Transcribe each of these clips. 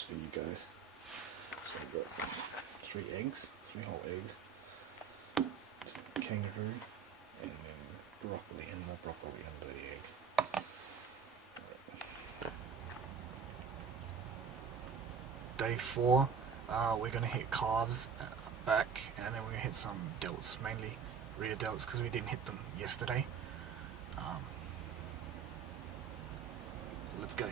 breakfast for you guys. So we've got some 3 eggs, 3 whole eggs, some kangaroo, and then broccoli, and more broccoli under the egg. Day 4, we're going to hit calves back, and then we're going to hit some delts, mainly rear delts because we didn't hit them yesterday. Let's go.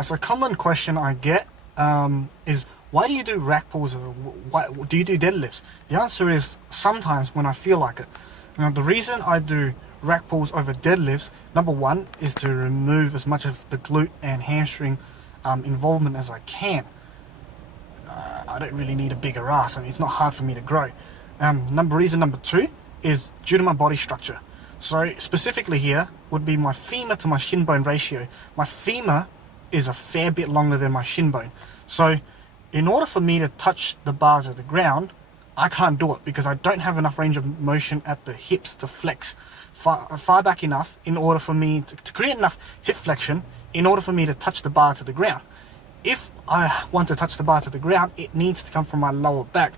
Alright, so a common question I get is, why do you do rack pulls, or why do you do deadlifts? The answer is sometimes when I feel like it. Now, the reason I do rack pulls over deadlifts, number one, is to remove as much of the glute and hamstring involvement as I can. I don't really need a bigger ass. I mean, it's not hard for me to grow. Reason number two is due to my body structure. So specifically here would be my femur to my shin bone ratio. My femur is a fair bit longer than my shin bone. So in order for me to touch the bars of the ground, I can't do it because I don't have enough range of motion at the hips to flex far back enough in order for me to create enough hip flexion in order for me to touch the bar to the ground. If I want to touch the bar to the ground, it needs to come from my lower back,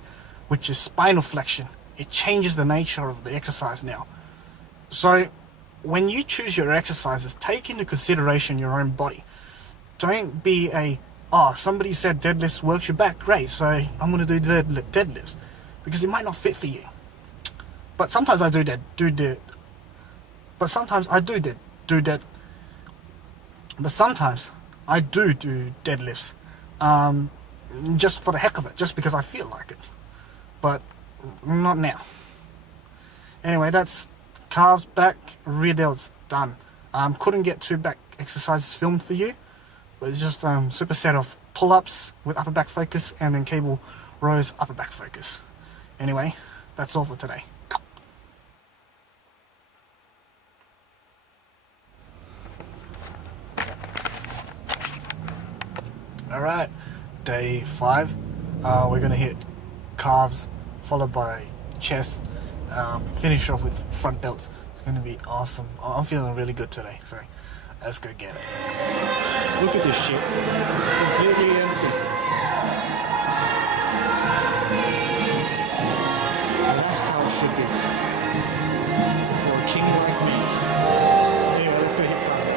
which is spinal flexion. It changes the nature of the exercise now. So when you choose your exercises, take into consideration your own body. Don't be somebody said deadlifts works your back, great, so I'm going to do deadlifts, because it might not fit for you. But sometimes I do deadlifts. But sometimes I do deadlifts, just for the heck of it, just because I feel like it. But not now. Anyway, that's calves, back, rear delts done. Couldn't get 2 back exercises filmed for you, but it's just superset of pull-ups with upper back focus and then cable rows upper back focus. Anyway, that's all for today. Alright, day 5. We're going to hit calves, followed by chest, finish off with front delts. It's going to be awesome. I'm feeling really good today, so let's go get it. Look at this shit. Completely empty. And that's how it should be. For a king like me. Anyway, let's go hit calves.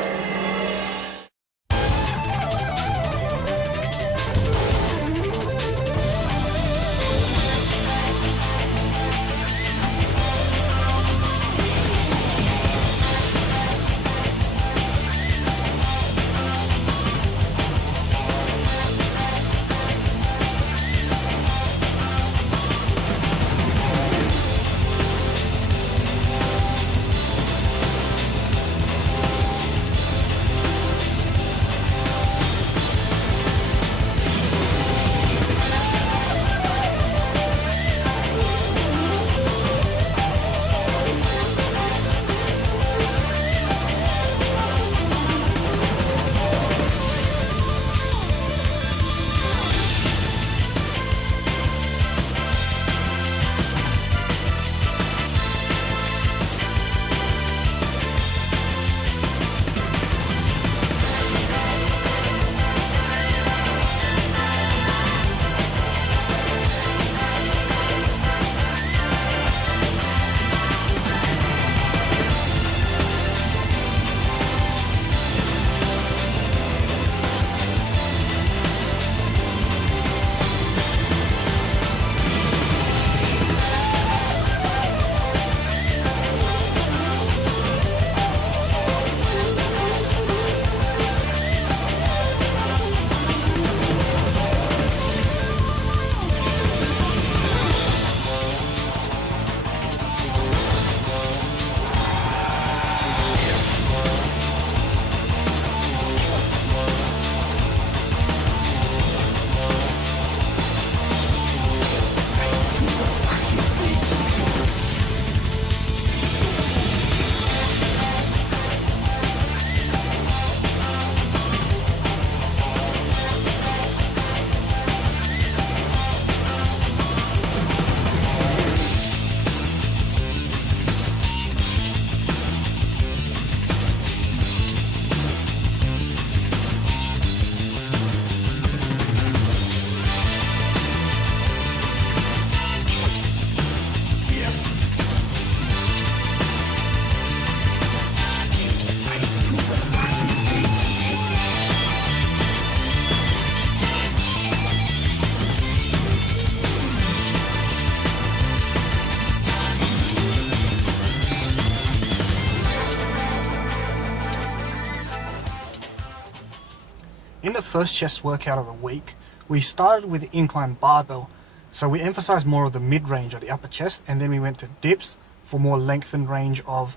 first chest workout of the week, we started with the incline barbell. So we emphasized more of the mid-range of the upper chest, and then we went to dips for more lengthened range of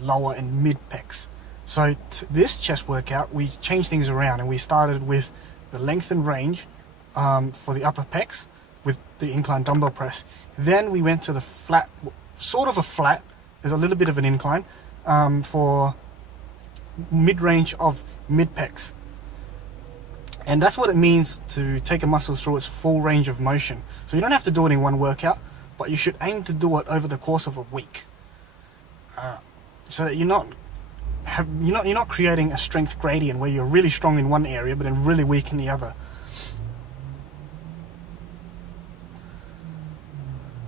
lower and mid pecs. So this chest workout, we changed things around, and we started with the lengthened range for the upper pecs with the incline dumbbell press. Then we went to the flat, sort of a flat, there's a little bit of an incline for mid-range of mid pecs. And that's what it means to take a muscle through its full range of motion. So you don't have to do it in one workout, but you should aim to do it over the course of a week, so that you're not creating a strength gradient where you're really strong in one area but then really weak in the other.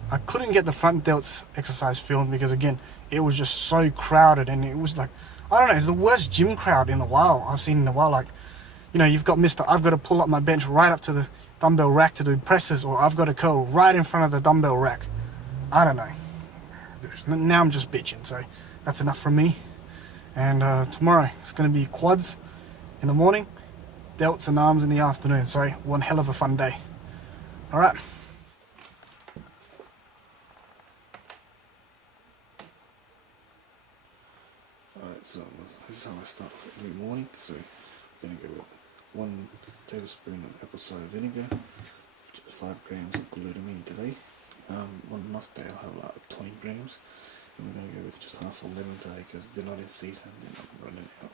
I couldn't get the front delts exercise filmed because, again, it was just so crowded, and it was like, I don't know, it's the worst gym crowd in a while I've seen in a while. Like, you know, you've got Mr. I've got to pull up my bench right up to the dumbbell rack to do presses, or I've got to curl right in front of the dumbbell rack. I don't know. Now I'm just bitching, so that's enough from me. And tomorrow it's going to be quads in the morning, delts and arms in the afternoon. So one hell of a fun day. All right. Alright, so this is how I start every morning. So I'm going to go with 1 tablespoon of apple cider vinegar, 5 grams of glutamine today. One off day I'll have like 20 grams. And we're going to go with just half a lemon today because they're not in season, they're not running out.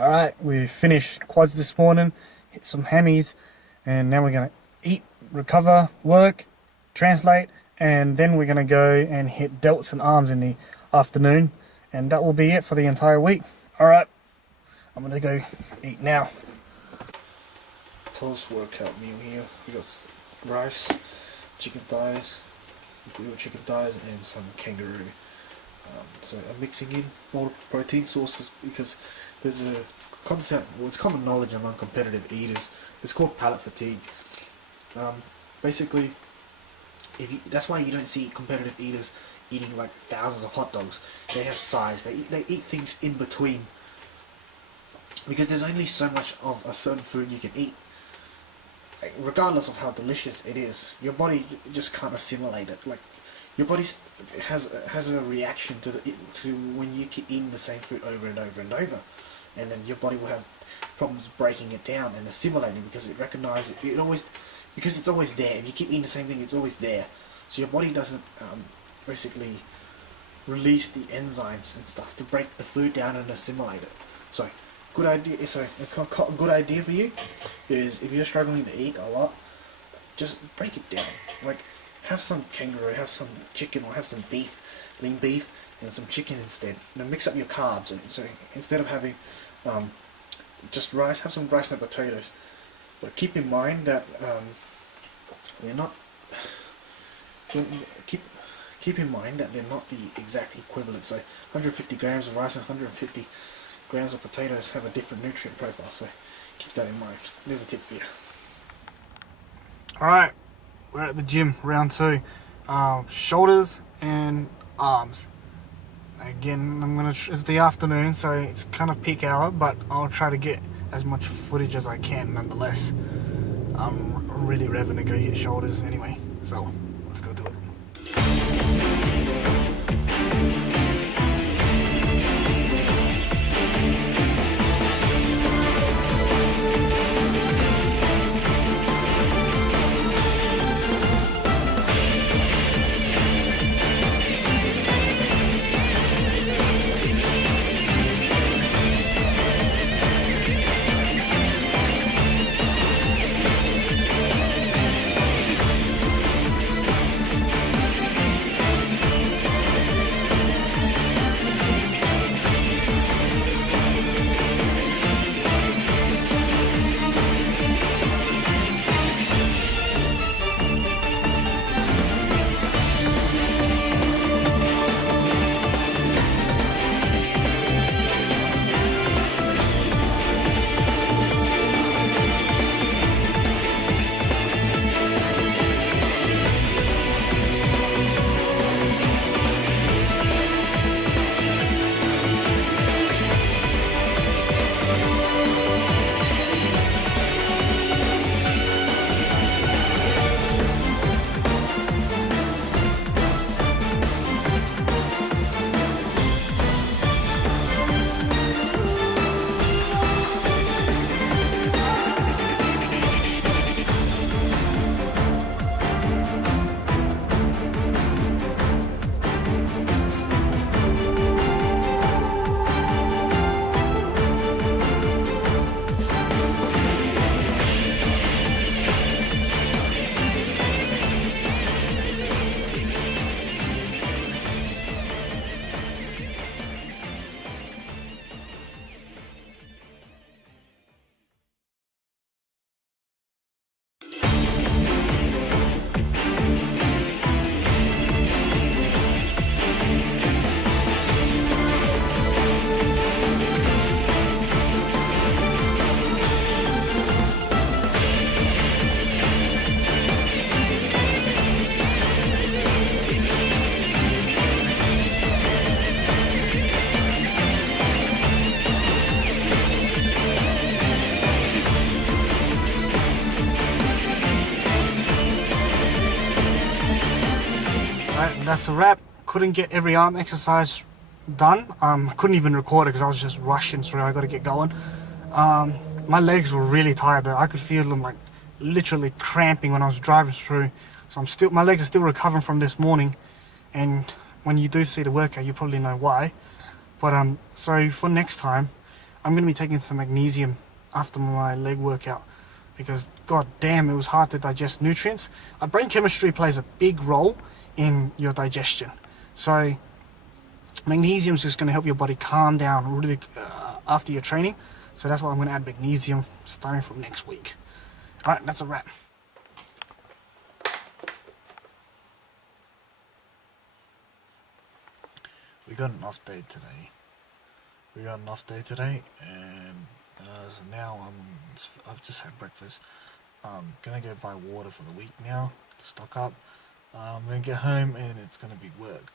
Alright, we finished quads this morning, hit some hammies, and now we're going to eat, recover, work, translate, and then we're going to go and hit delts and arms in the afternoon, and that will be it for the entire week. Alright, I'm going to go eat now. Post-workout meal here. We got rice, chicken thighs, grilled chicken thighs, and some kangaroo. So I'm mixing in more protein sources because there's a concept, well, it's common knowledge among competitive eaters. It's called palate fatigue. Basically, that's why you don't see competitive eaters eating like thousands of hot dogs. They have size. They eat things in between because there's only so much of a certain food you can eat. Like, regardless of how delicious it is, your body just can't assimilate it. Like, your body has a reaction to when you keep eating the same food over and over and over, and then your body will have problems breaking it down and assimilating because it recognizes because it's always there. If you keep eating the same thing, it's always there. So your body doesn't basically release the enzymes and stuff to break the food down and assimilate it. So good idea. So a good idea for you is if you're struggling to eat a lot, just break it down. Like, have some kangaroo, have some chicken, or have some beef, lean beef, and some chicken instead. Now mix up your carbs. So instead of having just rice, have some rice and potatoes. But keep in mind that they're not. Keep in mind that they're not the exact equivalent. So 150 grams of rice and 150 grams of potatoes have a different nutrient profile. So keep that in mind. There's a tip for you. Alright, we're at the gym, round 2. Shoulders and arms. Again, it's the afternoon, so it's kind of peak hour, but I'll try to get as much footage as I can nonetheless. I'm really revving to go hit shoulders anyway, so let's go do it. That's a wrap. Couldn't get every arm exercise done. I couldn't even record it because I was just rushing through. I got to get going. My legs were really tired though. I could feel them like literally cramping when I was driving through. So my legs are still recovering from this morning. And when you do see the workout, you probably know why. But so for next time, I'm going to be taking some magnesium after my leg workout, because god damn, it was hard to digest nutrients. Brain chemistry plays a big role in your digestion, so magnesium is just going to help your body calm down really after your training. So that's why I'm going to add magnesium starting from next week. Alright, that's a wrap. We got an off day today. And so now I've just had breakfast. I'm gonna go buy water for the week now, stock up. I'm gonna get home and it's gonna be work.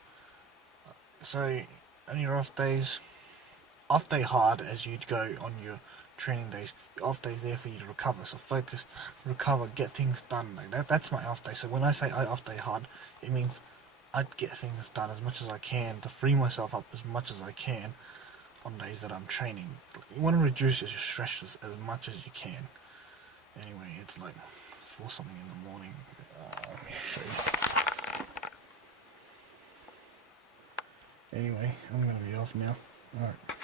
So on your off days, off day hard as you'd go on your training days. Your off day is there for you to recover. So focus, recover, get things done. Like that's my off day. So when I say I off day hard, it means I'd get things done as much as I can to free myself up as much as I can on days that I'm training. You want to reduce your stress as much as you can. Anyway, it's like 4 something in the morning. Let me show you. Anyway, I'm going to be off now. Alright.